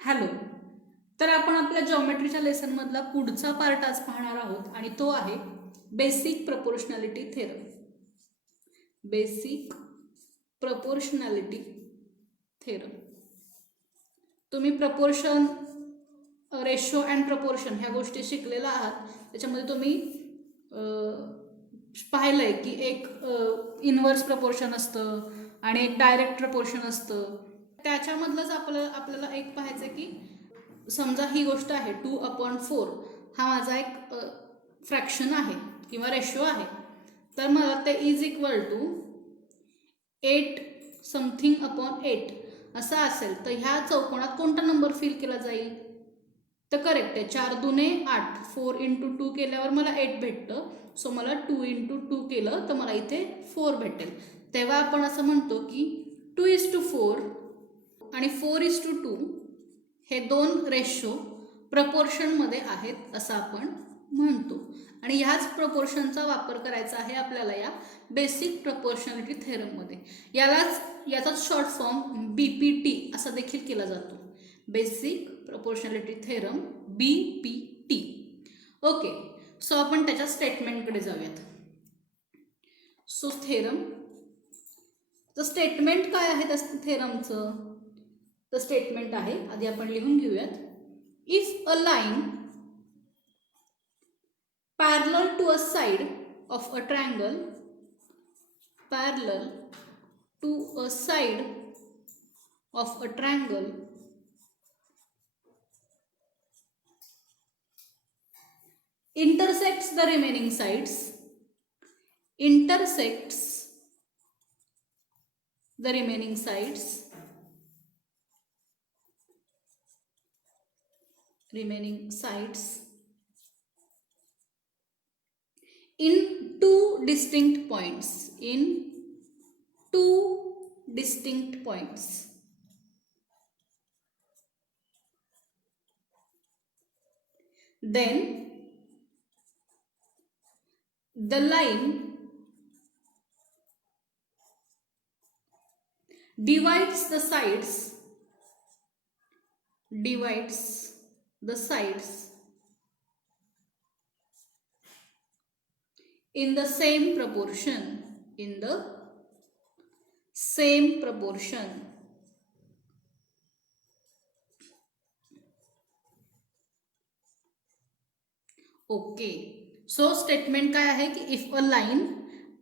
Hello. तर आपण आपल्या जॉमेट्रीच्या लेसनमधला पुढचा पार्ट आज पाहणार आहोत आणि तो आहे basic proportionality theorem. Basic proportionality theorem. तुम्ही प्रपोर्शन, रेशो अँड प्रपोर्शन ह्या गोष्टी शिकलेला आहात. त्याच्यामध्ये तुम्ही पाहिलंय की एक इनव्हर्स प्रपोर्शन असतं आणि एक डायरेक्ट प्रपोर्शन असतं. त्याच्यामधलंच आपल्याला एक पाहायचं आहे की समजा ही गोष्ट आहे 2/4 हा माझा एक फ्रॅक्शन आहे किंवा रेशो आहे. तर मला ते is equal to 8 something upon 8 असं असेल तर ह्या चौकोनात कोणता नंबर फिल केला जाईल? तर करेक्ट आहे, 4 दुने 8, 4 इंटू 2 केल्यावर मला 8 भेटतं. सो मला 2 इंटू 2 केलं तर मला इथे 4 भेटेल. तेव्हा आपण असं म्हणतो की 2:4 आणि 4:2 हे दोन रेशो प्रपोर्शनमध्ये आहेत असं आपण म्हणतो. आणि ह्याच प्रपोर्शनचा वापर करायचा आहे आपल्याला या बेसिक प्रपोर्शनॅलिटी थेरममध्ये. याचाच शॉर्ट फॉर्म BPT असा देखील केला जातो. Basic proportionality theorem, BPT. Okay, so आपण त्याच्या स्टेटमेंटकडे जाऊयात. सो थेरम, तर स्टेटमेंट काय आहे त्या थेरमचं? तर स्टेटमेंट आहे, आधी आपण लिहून घेऊयात. If a line parallel to a side of a triangle, parallel to a side of a triangle intersects the remaining sides, intersects the remaining sides, remaining sides in two distinct points, in two distinct points. Then the line divides the sides, divides the sides in the same proportion, in the same proportion. Okay, so statement काय आहे की if a line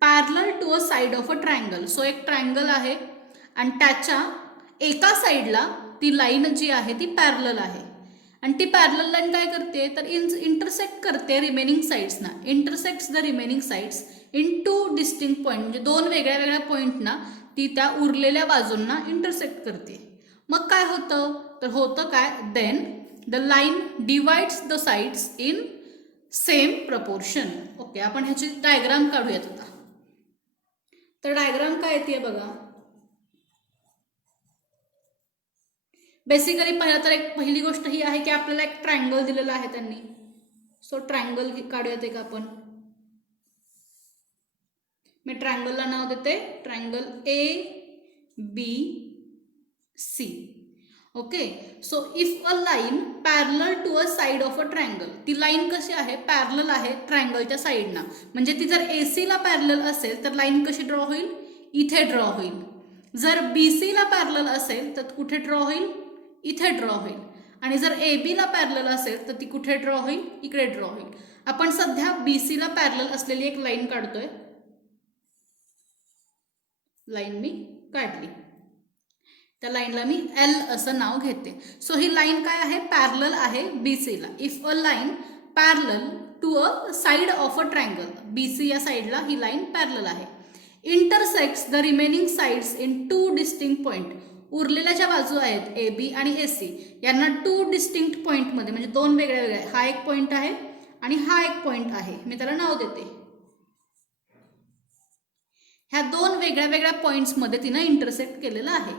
parallel to a side of a triangle, so एक triangle आहे आणि त्याच्या एका साईडला ती लाईन जी आहे ती पॅरलल आहे आणि ती पॅरलल लाईन काय करते तर इंटरसेक्ट करते रिमेनिंग साईड्सना, intersects the remaining sides in two distinct point, म्हणजे दोन वेगळ्या वेगळ्या पॉईंटना ती त्या उरलेल्या बाजूंना इंटरसेक्ट करते. मग काय होतं तर होतं काय, then the line divides the sides in same proportion. Okay, आपण ह्याची डायग्राम काढूयात आता. तर डायग्राम काय येते बघा. बेसिकली पहिली गोष्ट ही आहे की आपल्याला एक ट्रायंगल दिलेला आहे त्यांनी. सो ट्रायंगल काढूयात एक आपण. मी ट्रायंगलला नाव देते triangle ABC. Okay, so if a line parallel to a side of a triangle, ती लाईन कशी आहे पॅरलल आहे ट्रायंगलच्या साईडना, म्हणजे ती जर AC ला पॅरलल असेल तर लाईन कशी ड्रॉ होईल, इथे ड्रॉ होईल. जर BC ला पॅरलल असेल तर कुठे ड्रॉ होईल, इथे ड्रॉ होईल. आणि जर AB ला पॅरलल असेल तर ती कुठे ड्रॉ होईल, इकडे ड्रॉ होईल. आपण सध्या BC ला पॅरलल असलेली एक लाईन काढतोय. लाईन मी काढली, त्या लाईनला मी L असं नाव घेते. सो ही लाईन काय आहे पॅरलल आहे BC ला. If a line parallel to a side of a triangle, BC या साईडला ही लाईन पॅरलल आहे. Intersects the remaining sides in two distinct point, उरलेल्या ज्या बाजू आहेत AB आणि AC यांना टू डिस्टिंक्ट पॉईंटमध्ये, म्हणजे दोन वेगळ्या वेगळ्या, हा एक पॉईंट आहे आणि हा एक पॉईंट आहे, मी त्याला नाव देते. ह्या दोन वेगळ्या वेगळ्या पॉईंट्समध्ये तिनं इंटरसेक्ट केलेलं आहे.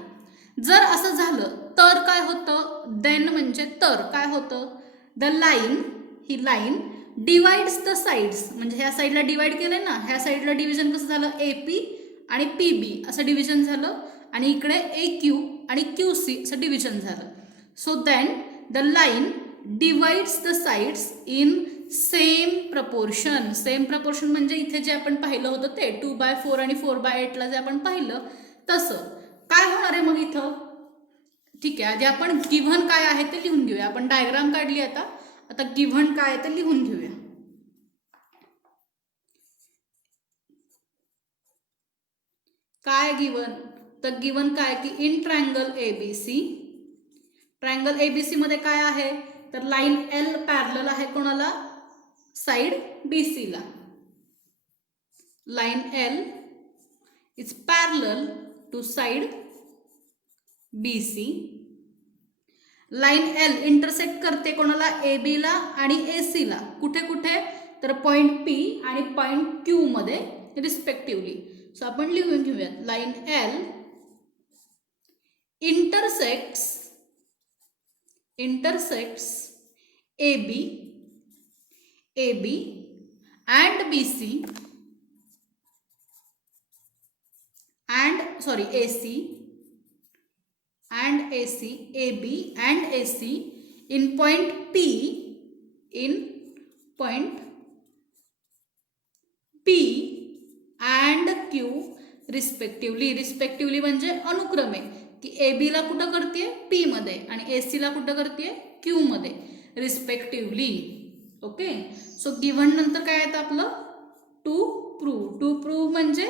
जर असं झालं तर काय होतं, देन म्हणजे तर काय होतं, the line, he line divides the sides, म्हणजे ह्या साईडला डिवाइड केलंय ना, ह्या साईडला डिव्हिजन कसं झालं AP आणि PB असं डिव्हिजन झालं आणि इकडे AQ आणि QC असं डिव्हिजन झालं. So then the line divides the sides in same proportion. Same proportion म्हणजे इथे जे आपण पाहिलं होतं ते 2/4 आणि 4/8ला जे आपण पाहिलं तसं. काय होणार आहे मग इथं? ठीक आहे, आधी आपण गिव्हन काय आहे ते लिहून घेऊया. आपण डायग्राम काढली आता गिव्हन काय आहे ते लिहून घेऊया. काय गिव्हन? तर गिव्हन काय की in triangle ABC, triangle ABC मध्ये काय आहे तर लाईन एल पॅरलल आहे कोणाला? साइड बीसी ला. Line L is parallel to side BC. Line L intersect करते कोणाला? ए बी ला आणि ए सी ला. कुठे कुठे? तर पॉइंट पी आणि पॉइंट क्यू मध्ये रिस्पेक्टिव्हली. सो आपण लिहून घेऊयात. Line L intersects AB and BC and AC and AC, AB and AC in point P and Q respectively म्हणजे अनुक्रमे की ए बी ला कुठं करते? पी मध्ये आणि ए सी ला कुठं करते? क्यू मध्ये रिस्पेक्टिव्हली. ओके, सो गिव्हन नंतर काय येतं आपलं? टू प्रूव्ह म्हणजे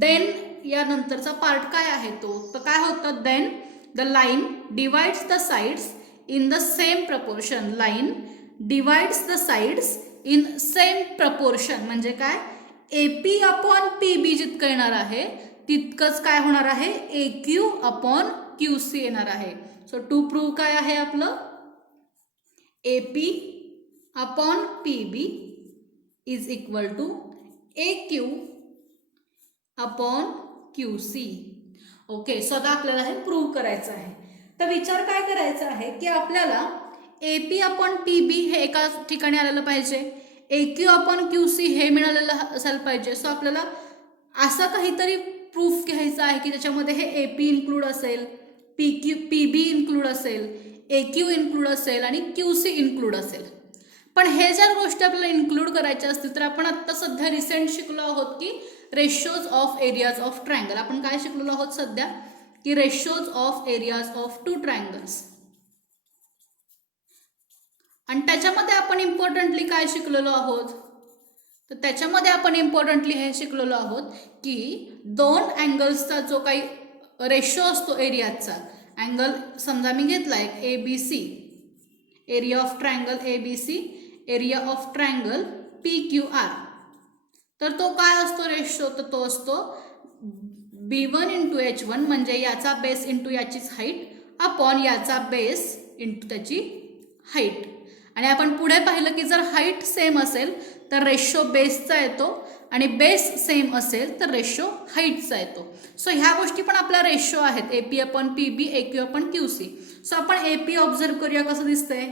देन या नंतरचा पार्ट काय आहे तो? तर काय होतं? Then the line divides the sides in the same proportion. Line divides the sides in same proportion म्हणजे काय? AP अपॉन PB जितकं येणार आहे तितकंच काय होणार आहे? AQ अपॉन QC येणार आहे. सो टू प्रूव्ह काय आहे आपलं? AP upon PB is equal to AQ upon QC. Okay, so आता आपल्याला हे प्रूव्ह करायचं आहे. तर विचार काय करायचा आहे की आपल्याला AP अपॉन PB हे एका ठिकाणी आलेलं पाहिजे, AQ अपॉन QC हे मिळालेलं असायला पाहिजे. सो आपल्याला असं काहीतरी प्रूफ घ्यायचं आहे की त्याच्यामध्ये हे AP इन्क्लूड असेल, PB इन्क्लूड असेल, AQ इन्क्लूड असेल आणि QC इन्क्लूड असेल. पण हे जर गोष्टी आपल्याला इन्क्लूड करायच्या असतील तर आपण आत्ता सध्या रिसेंट शिकलो आहोत की ratios of areas of triangle. आपण काय शिकलेलो आहोत सध्या? की ratios of areas of two triangles. आणि त्याच्यामध्ये आपण इम्पॉर्टंटली काय शिकलेलो आहोत? तर त्याच्यामध्ये आपण इम्पॉर्टंटली हे शिकलेलो आहोत की दोन अँगल्सचा जो काही रेशो असतो एरियाचा, अँगल समजा मी घेतला एक ABC, area of triangle ABC, area of triangle PQR. तर तो काय असतो रेशो? तर तो असतो B1 इंटू H1 म्हणजे याचा बेस इंटू याचीच हाईट अपॉन याचा बेस इंटू त्याची हाईट. आणि आपण पुढे पाहिलं की जर हाईट सेम असेल तर रेशो बेसचा येतो आणि बेस सेम असेल तर रेशो हाईटचा येतो. सो ह्या गोष्टी पण आपल्या रेशो आहेत, AP upon PB, AQ upon QC. So आपण AP ऑब्झर्व करूया कसं दिसतंय,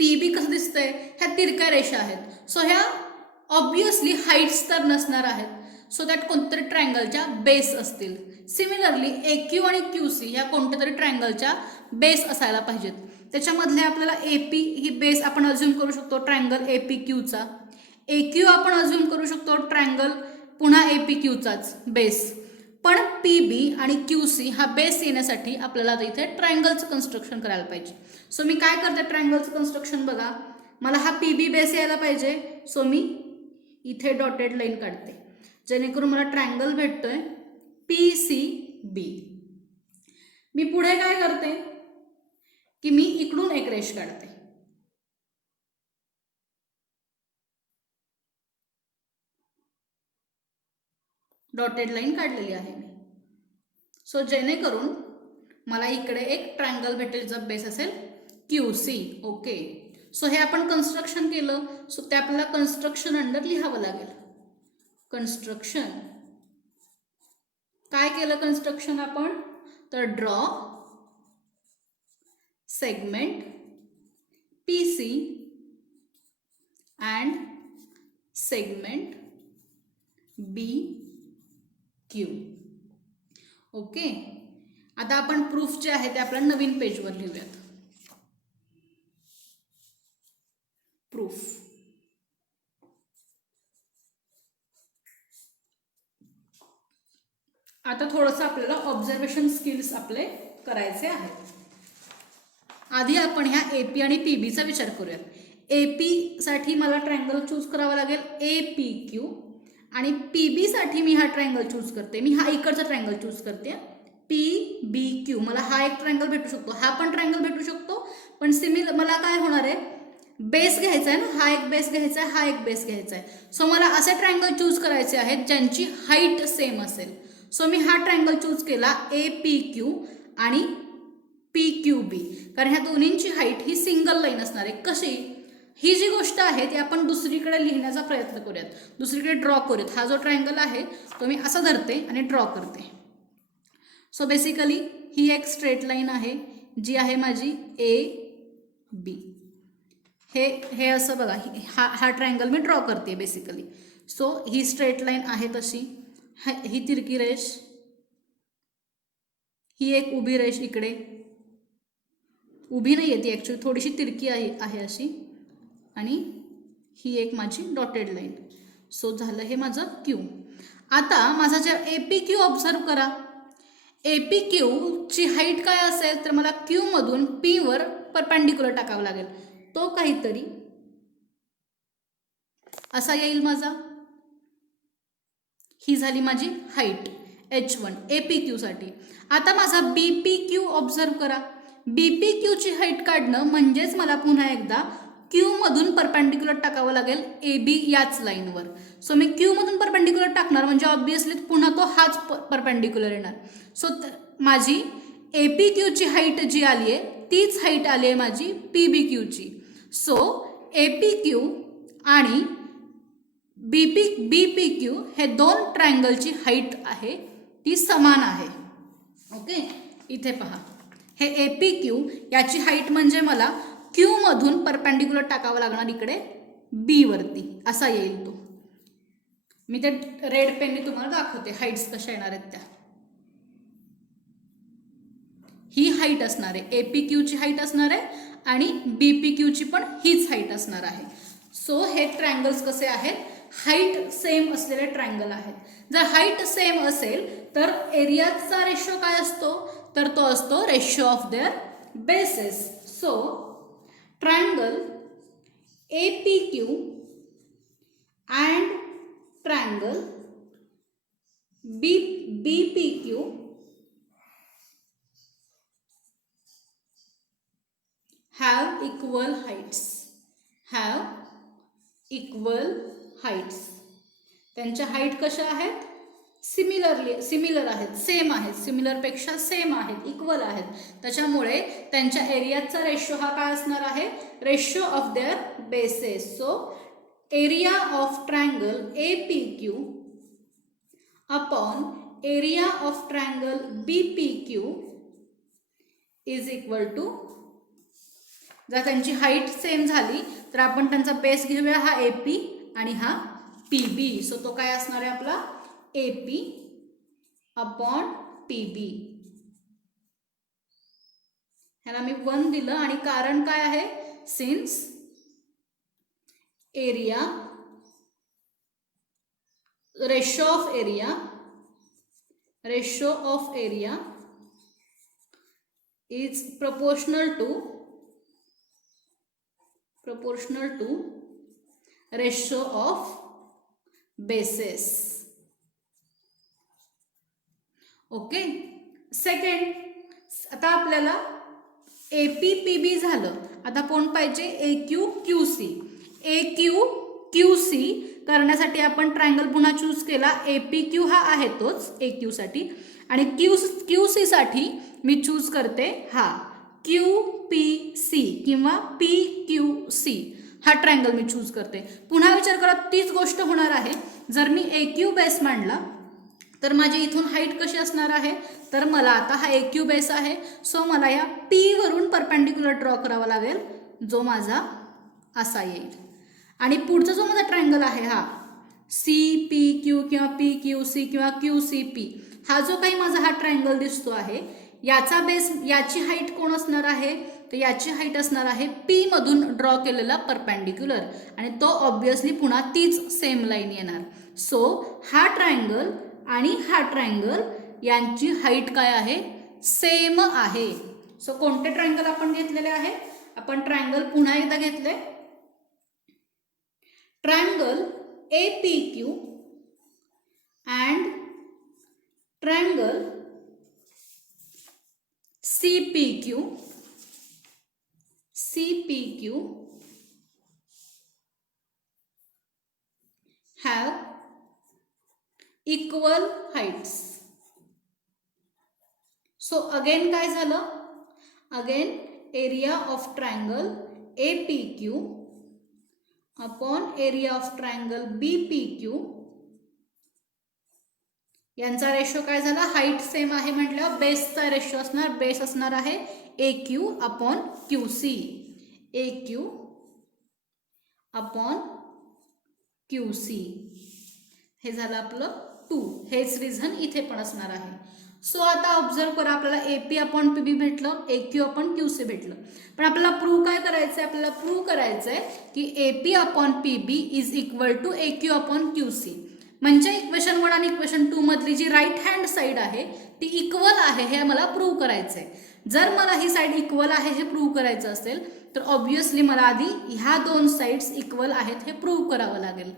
PB कसं दिसतंय. ह्या तिरक्या रेषा आहेत. सो ह्या ऑब्वियसली हाईट्स तर नसणार आहेत, सो दॅट कोणत्यातरी ट्रायंगलच्या बेस असतील. सिमिलरली AQ आणि QC ह्या कोणत्या तरी ट्रायंगलच्या बेस असायला पाहिजेत. त्याच्यामधले आपल्याला AP ही बेस आपण अज्युम करू शकतो ट्रायंगल APQचा, AQ आपण अज्युम करू शकतो ट्रायंगल पुन्हा APQचाच बेस. पण PB आणि QC हा बेस येण्यासाठी आपल्याला आता इथे ट्रायंगलचं कन्स्ट्रक्शन करायला पाहिजे. सो मी काय करते? ट्रायंगलचं कन्स्ट्रक्शन बघा, मला हा PB बेस यायला पाहिजे. सो मी इथे डॉटेड लाईन काढते जेणेकरून मला ट्रायंगल भेटतोय PCB. मी पुढे काय करते की मी इकडून एक रेष काढते. डॉटेड लाईन काढलेली आहे मी. सो जेणेकरून मला इकडे एक ट्रायंगल भेटेल ज्याचा बेस असेल QC. ओके, सो हे आपण कन्स्ट्रक्शन केलं. सो ते आपल्याला कन्स्ट्रक्शन अंडर लिहावं लागेल. कन्स्ट्रक्शन काय केलं कन्स्ट्रक्शन आपण? तर draw segment PC and segment BQ. Okay, आता आपण प्रूफ जे आहे ते आपल्या नवीन पेजवर लिहूयात. प्रूफ. आता थोडंसं आपल्याला ऑब्झर्वेशन स्किल्स आपले करायचे आहेत. आधी आपण ह्या AP आणि PBचा विचार करूयात. AP साठी मला ट्रायंगल चूज करावा लागेल APQ, आणि PB साठी मी हा ट्रायंगल चूज करते. मी हा इकडचा ट्रायंगल चूज करते PBQ. मला हा एक ट्रायंगल भेटू शकतो, हा पण ट्रायंगल भेटू शकतो, पण मला काय होणार आहे, बेस घ्यायचा आहे ना, हा एक बेस घ्यायचा आहे, हा एक बेस घ्यायचा आहे. सो मला असे ट्रायंगल चूज करायचे आहेत ज्यांची हाईट सेम असेल. सो मी हा ट्रायंगल चूज केला APQ आणि PQB, कारण ह्या दोन्हींची हाईट ही सिंगल लाईन असणार आहे. कशी, ही जी गोष्ट आहे ती आपण दुसरीकडे लिहिण्याचा प्रयत्न करूयात, दुसरीकडे ड्रॉ करूयात. हा जो ट्रायंगल आहे तो मी असा धरते आणि ड्रॉ करते. सो बेसिकली ही एक स्ट्रेट लाईन आहे जी आहे माझी AB. हे असं बघा, हा ट्रायंगल मी ड्रॉ करते बेसिकली. सो ही स्ट्रेट लाईन आहे तशी, ही तिरकी रेष, ही एक उभी रेष इकडे, उभी नाही आहे ती ॲक्च्युली थोडीशी तिरकी आहे अशी, आणि ही एक माझी डॉटेड लाईन. सो झालं हे माझं Q. आता माझा जे APQ ऑब्झर्व करा. APQ ची हाईट काय असेल तर मला Q मधून P वर परपेंडिक्युलर टाकावं लागेल. तो काहीतरी असा येईल माझा. ही झाली माझी हाईट H1 APQ साठी. आता माझा BPQ ऑब्झर्व करा. BPQ ची हाईट काढणं म्हणजेच मला पुन्हा एकदा Q मधून परपेंडिक्युलर टाकावं लागेल AB याच लाईनवर. सो मी Q मधून परपेंडिक्युलर टाकणार म्हणजे ऑब्विसली पुन्हा तो हाच परपेंडिक्युलर येणार. सो माझी APQ ची हाईट जी आली आहे तीच हाईट आली आहे माझी PBQ ची. सो APQ आणि BPQ हे दोन ट्रायंगलची हाईट आहे ती समान आहे. ओके, इथे पहा, हे APQ याची हाईट म्हणजे मला Q मधून परपेंडिक्युलर टाकावं लागणार इकडे B वरती, असा येईल तो. मी ते रेड पेनने तुम्हाला दाखवते हाईट्स कशा येणार आहेत त्या. ही हाईट असणार आहे, APQ ची हाईट असणार आहे आणि BPQ ची पण हीच हाईट असणार आहे. सो हे ट्रायंगल्स कसे आहेत, हाईट सेम असलेले ट्रायंगल आहेत. जर हाईट सेम असेल तर एरियाचा रेशो काय असतो, तर तो असतो ratio of their bases. So triangle APQ and triangle BPQ have equal heights. त्यांच्या हाईट कशा आहेत, सिमिलर आहेत, सेम आहेत, सिमिलरपेक्षा सेम आहेत, इक्वल आहेत. त्याच्यामुळे त्यांच्या एरियाचा रेशो हा काय असणार आहे, ratio of their bases. So area of triangle APQ upon area of triangle BPQ is equal to, जर त्यांची हाईट सेम झाली तर आपण त्यांचा बेस घेऊया हा AP आणि हा PB. सो तो काय असणार आहे आपला AP अपॉन PB. ह्याला मी 1 दिलं आणि कारण काय आहे, since area ratio of area is proportional to ratio of bases. Okay, second, आता आपल्याला APPB झालं. आता कोण पाहिजे, AQQC. AQQC करण्यासाठी आपण ट्रायंगल पुन्हा चूज केला. APQ हा आहे तोच AQ साठी, आणि QC साठी मी चूज करते हा QPC किंवा PQC हा ट्रायंगल मी चूज करते. पुन्हा विचार करा, तीच गोष्ट होणार आहे. जर मी AQ बेस मांडला तर माझी इथून हाईट कशी असणार आहे, तर मला आता हा AQ बेस आहे. सो मला या P वरून परपेंडिक्युलर ड्रॉ करावा लागेल जो माझा असा येईल. आणि पुढचा जो माझा ट्रायंगल आहे हा CPQ किंवा PQC किंवा QCP, हा जो काही माझा हा ट्रायंगल दिसतो आहे याचा बेस, याची हाईट कोण असणार आहे, तर याची हाईट असणार आहे P मधून ड्रॉ केलेला परपेंडिक्युलर, आणि तो ऑब्विसली पुन्हा तीच सेम लाईन येणार. सो हा ट्रायंगल आणि हा ट्रायंगल यांची हाईट काय आहे, सेम आहे. सो कोणते ट्रायंगल आपण घेतलेले आहे, आपण ट्रायंगल पुन्हा एकदा घेतले, triangle APQ and triangle CPQ have equal heights. So again काय झालं, again area of triangle APQ upon area of triangle BPQ यांचा रेशो काय झाला, हाईट सेम आहे म्हटल्यावर बेसचा रेशो असणार, बेस असणार आहे AQ upon QC, AQ upon QC. हे झालं आपलं 2. हेच रिझन इथे पण असणार आहे. सो आता ऑब्झर्व करा, आपल्याला AP अपॉन PB भेटलं, AQ अपॉन QC भेटलं, पण आपल्याला प्रूव्ह काय करायचं आहे, आपल्याला प्रूव्ह करायचं आहे की AP upon PB is equal to AQ upon QC. म्हणजे इक्वेशन 1 आणि इक्वेशन 2 मधली जी राईट हँड साईड आहे ती इक्वल आहे, हे मला प्रूव्ह करायचं आहे. जर मला ही साईड इक्वल आहे हे प्रूव्ह करायचं असेल तर ऑब्विसली मला आधी ह्या दोन साईड्स इक्वल आहेत हे प्रूव्ह करावं लागेल,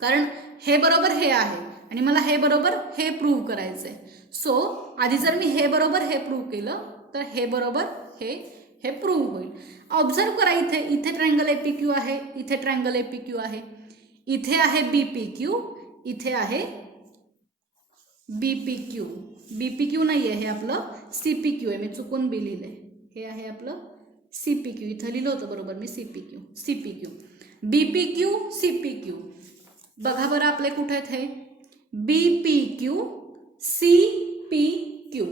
कारण हे बरोबर हे आहे आणि मला हे बरोबर हे प्रूव्ह करायचं आहे. सो आधी जर मी हे बरोबर हे प्रूव्ह केलं तर हे बरोबर हे प्रूव्ह होईल. ऑब्झर्व करा, इथे इथे ट्रायंगल APQ आहे, इथे ट्रायंगल APQ आहे, इथे आहे BPQ, इथे आहे BPQ. BPQ नाही आहे, हे आपलं CPQ आहे, मी चुकून बी लिहिलंय, हे आहे आपलं CPQ. इथं लिहिलं होतं बरोबर मी CPQ. BPQ CPQ बघा बरं आपले कुठे आहेत, हे BPQ CPQ.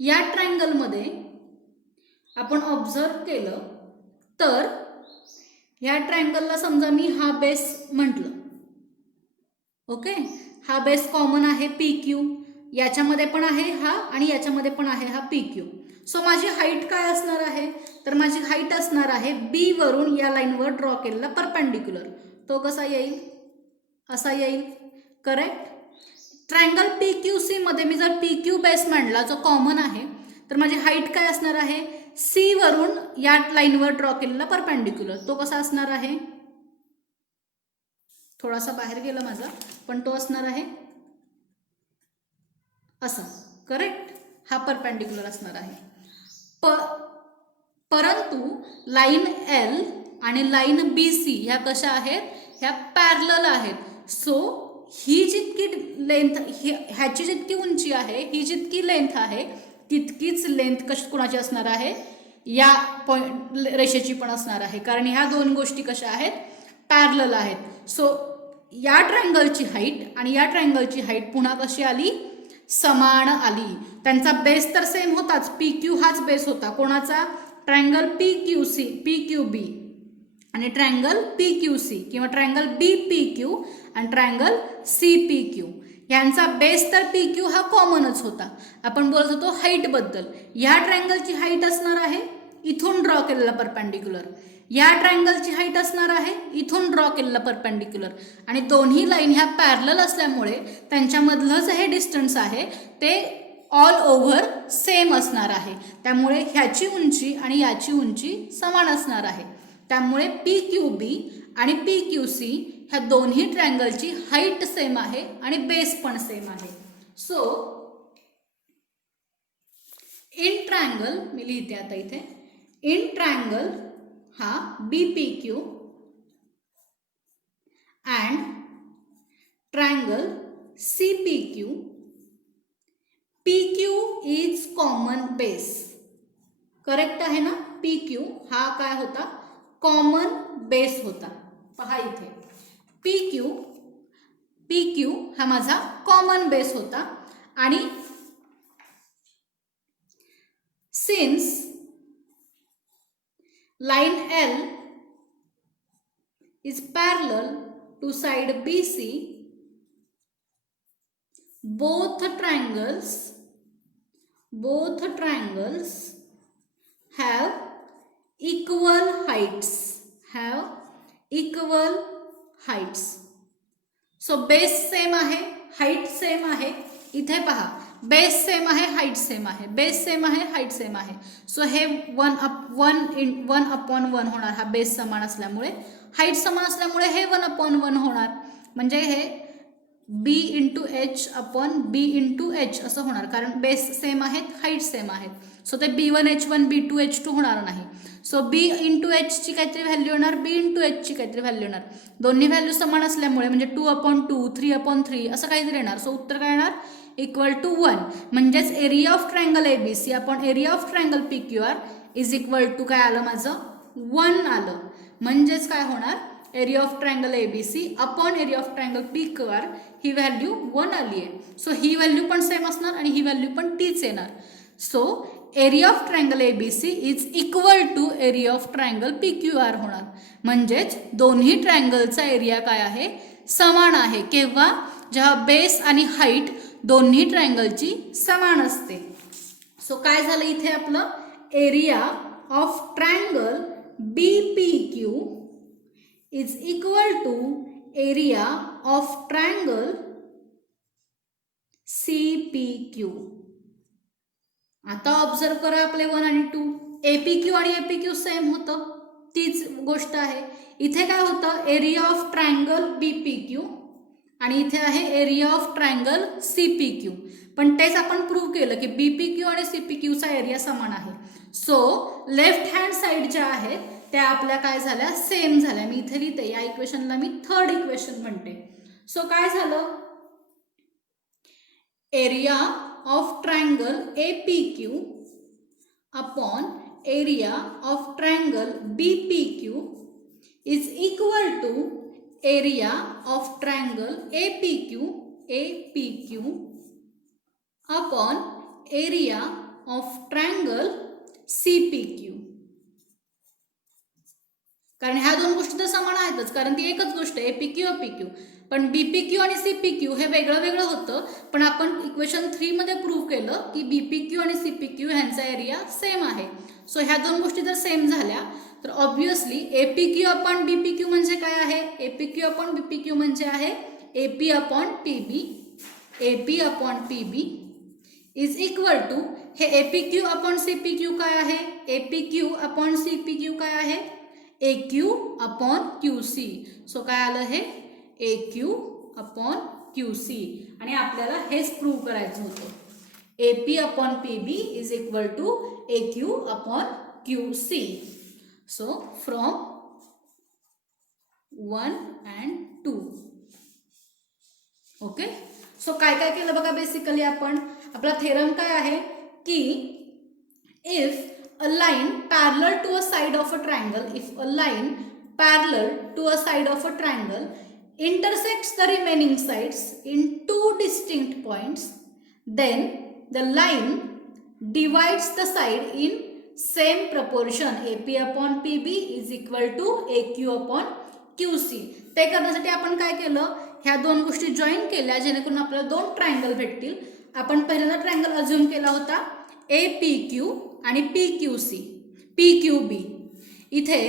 या ट्रायंगलमध्ये आपण ऑब्झर्व केलं तर ह्या ट्रायंगलला समजा मी हा बेस म्हटलं, ओके, हा बेस कॉमन आहे PQ, याच्यामध्ये पण आहे हा आणि याच्यामध्ये पण आहे हा PQ. सो माझी हाईट काय असणार आहे, तर माझी हाईट असणार आहे B वरून या लाईनवर ड्रॉ केलेला परपेंडिक्युलर. तो कसा येईल, असा येईल, करेक्ट. ट्रायंगल PQC मध्ये मी जर PQ बेस मांडला जो कॉमन आहे तर माझी हाईट काय असणार आहे, C वरून या लाईनवर ड्रॉ केलेला परपेंडिक्युलर. तो कसा असणार आहे, थोडासा बाहेर गेला माझा, पण तो असणार आहे असा, करेक्ट. हा परपेंडिक्युलर असणार आहे. परंतु लाईन L आणि लाईन BC ह्या कशा आहेत, ह्या पॅरलल आहेत. सो ही जितकी लेंथ, ह्याची जितकी उंची आहे, ही जितकी लेंथ आहे तितकीच लेंथ कोणाची असणार आहे, या पॉइंट रेषेची पण असणार आहे, कारण ह्या दोन गोष्टी कशा आहेत, पॅरलल आहेत. सो या ट्रायंगलची हाईट आणि या ट्रायंगलची हाईट पुन्हा कशी आली, समान आली. त्यांचा बेस तर सेम होताच, PQ हाच बेस होता, कोणाचा, ट्रायंगल PQB आणि ट्रायंगल PQC किंवा ट्रायंगल BPQ आणि ट्रायंगल CPQ. यांचा बेस तर PQ हा कॉमनच होता. आपण बोलत होतो हाईट बद्दल. या ट्रायंगलची हाईट असणार आहे इथून ड्रॉ केलेला परपेंडिक्युलर, या ट्रायंगलची हाईट असणार आहे इथून ड्रॉ केलेला परपेंडिक्युलर, आणि दोन्ही लाईन ह्या पॅरलल असल्यामुळे त्यांच्यामधलं जे हे डिस्टन्स आहे ते ऑल ओव्हर सेम असणार आहे. त्यामुळे ह्याची उंची आणि याची उंची समान असणार आहे. त्यामुळे PQB आणि PQC ह्या दोन्ही ट्रायंगलची हाईट सेम आहे आणि बेस पण सेम आहे. सो इन ट्रायंगल, मी लिहिते आता इथे, इन ट्रायंगल हा BPQ and triangle CPQ, PQ is common base. Correct आहे ना, PQ हा काय होता, कॉमन बेस होता. पहा इथे PQ हा माझा कॉमन बेस होता, आणि since line L is parallel to side BC, both triangles have equal heights. So base same आहे, हाईट सेम आहे. इथे पहा, बेस सेम आहे, हाईट सेम आहे, बेस सेम आहे, हाईट सेम आहे. सो हे 1/1 होणार. हा बेस समान असल्यामुळे, हाईट समान असल्यामुळे हे 1/1 होणार. म्हणजे हे b into h upon b into h असं होणार, कारण बेस सेम आहेत, हाईट सेम आहेत. सो ते b1 h1 b2 h2 होणार नाही. सो b इंटू h ची काहीतरी व्हॅल्यू येणार, b इंटू h ची काहीतरी व्हॅल्यू येणार. दोन्ही व्हॅल्यू समान असल्यामुळे म्हणजे 2/2 3/3 असं काहीतरी येणार. सो उत्तर काय येणार, इक्वल टू 1. म्हणजेच area of triangle ABC upon area of triangle PQR is equal to काय आलं माझं, 1 आलं. म्हणजेच काय होणार, area of triangle ABC upon area of triangle PQR ही व्हॅल्यू 1 आली आहे. सो ही व्हॅल्यू पण सेम असणार आणि ही व्हॅल्यू पण तीच येणार. So area of triangle ABC is equal to area of triangle PQR होणार. म्हणजेच दोन्ही ट्रायंगलचा एरिया काय आहे, समान आहे. केव्हा, जेव्हा बेस आणि हाईट दोन्ही ट्रायंगलची समान असते. सो काय झालं इथे आपलं, area of triangle BPQ is equal to area of triangle CPQ. आता ऑब्झर्व करा आपले 1 आणि 2, APQ आणि APQ सेम होतं, तीच गोष्ट आहे. इथे काय होतं, एरिया ऑफ ट्रायंगल BPQ आणि इथे आहे एरिया ऑफ ट्रायंगल CPQ. पण तेच आपण प्रूव्ह केलं की BPQ आणि CPQचा एरिया समान आहे. सो लेफ्ट हँड साईड ज्या आहेत त्या आपल्या काय झाल्या, सेम झाल्या. मी इथे लिहिते, या इक्वेशनला मी थर्ड इक्वेशन म्हणते. सो काय झालं, area of triangle APQ upon area of triangle BPQ is equal to area of triangle APQ upon area of triangle CPQ. कारण ह्या दोन गोष्टी तर समान आहेतच, कारण ती एकच गोष्ट आहे APQ APQ. पण BPQ आणि CPQ हे वेगळं वेगळं होतं. पण आपण इक्वेशन 3 मध्ये प्रूव्ह केलं की BPQ आणि CPQ ह्यांचा एरिया सेम आहे. सो ह्या दोन गोष्टी जर सेम झाल्या तर ऑब्व्हियसली APQ अपॉन BPQ म्हणजे काय आहे, APQ अपॉन BPQ म्हणजे आहे AP upon PB. AP upon PB is equal to, हे APQ अपॉन CPQ काय आहे, APQ अपॉन CPQ काय आहे, AQ अपॉन QC. सो काय आलं हे, AQ अपॉन QC. आणि आपल्याला हेच प्रूव्ह करायचं होतं, AP upon PB is equal to AQ upon QC. So from 1 and 2. Okay. So काय काय केलं बघा, बेसिकली आपण, आपला थेरम काय आहे की if a line parallel to a side of a triangle, if a line parallel to a side of a triangle intersects the remaining sides in two distinct points, then the line divides the side in same proportion. AP upon PB is equal to AQ upon QC. ते करण्यासाठी आपण काय केलं, ह्या दोन गोष्टी join केल्या जेणेकरून आपल्याला दोन ट्रायंगल भेटतील. आपण पहिल्यांदा ट्रायंगल अज्युम केला होता APQ आणि PQB. इथे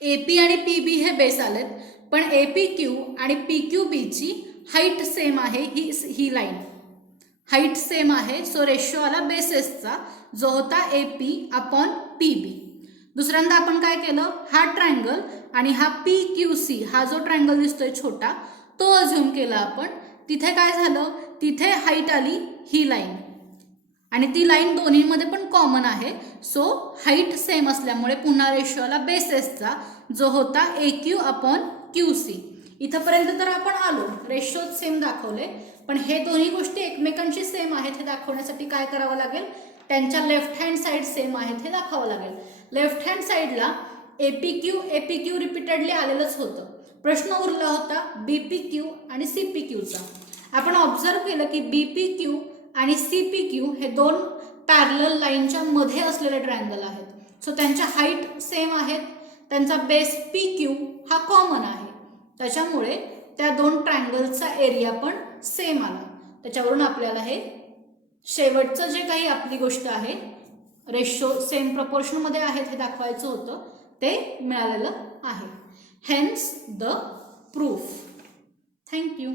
AP आणि PB हे बेस आलेत, पण APQ आणि PQB ची हाईट सेम आहे. ही लाईन हाईट सेम आहे. सो रेशो आला बेसेसचा जो होता AP अपॉन PB. दुसऱ्यांदा आपण काय केलं, हा ट्रायंगल आणि हा PQC हा जो ट्रायंगल दिसतोय छोटा तो अज्युम केला आपण. तिथे काय झालं, तिथे हाईट आली ही लाईन आणि ती लाईन दोन्हीमध्ये पण कॉमन आहे. सो हाईट सेम असल्यामुळे पुन्हा रेशो आला बेसेसचा जो होता AQ अपॉन QC. इथंपर्यंत तर आपण आलो, रेशो सेम दाखवले, पण हे दोन्ही गोष्टी एकमेकांशी सेम आहेत हे दाखवण्यासाठी काय करावं लागेल, त्यांच्या लेफ्ट हँड साईड सेम आहेत हे दाखवावं लागेल. लेफ्ट हँड साईडला APQ रिपीटेडली आलेलंच होतं. प्रश्न उरला होता BPQ आणि CPQचा. आपण ऑब्झर्व केलं की BPQ आणि CPQ हे दोन पॅरलल लाईनच्या मध्ये असलेले ट्रायंगल आहेत. सो त्यांच्या हाईट सेम आहेत, त्यांचा बेस PQ हा कॉमन आहे, त्याच्यामुळे त्या दोन ट्रायंगलचा एरिया पण सेम आला. त्याच्यावरून आपल्याला हे शेवटचं जे काही आपली गोष्ट आहे रेशो सेम प्रपोर्शनमध्ये आहेत हे दाखवायचं होतं ते मिळालेलं आहे. Hence the proof. थँक्यू.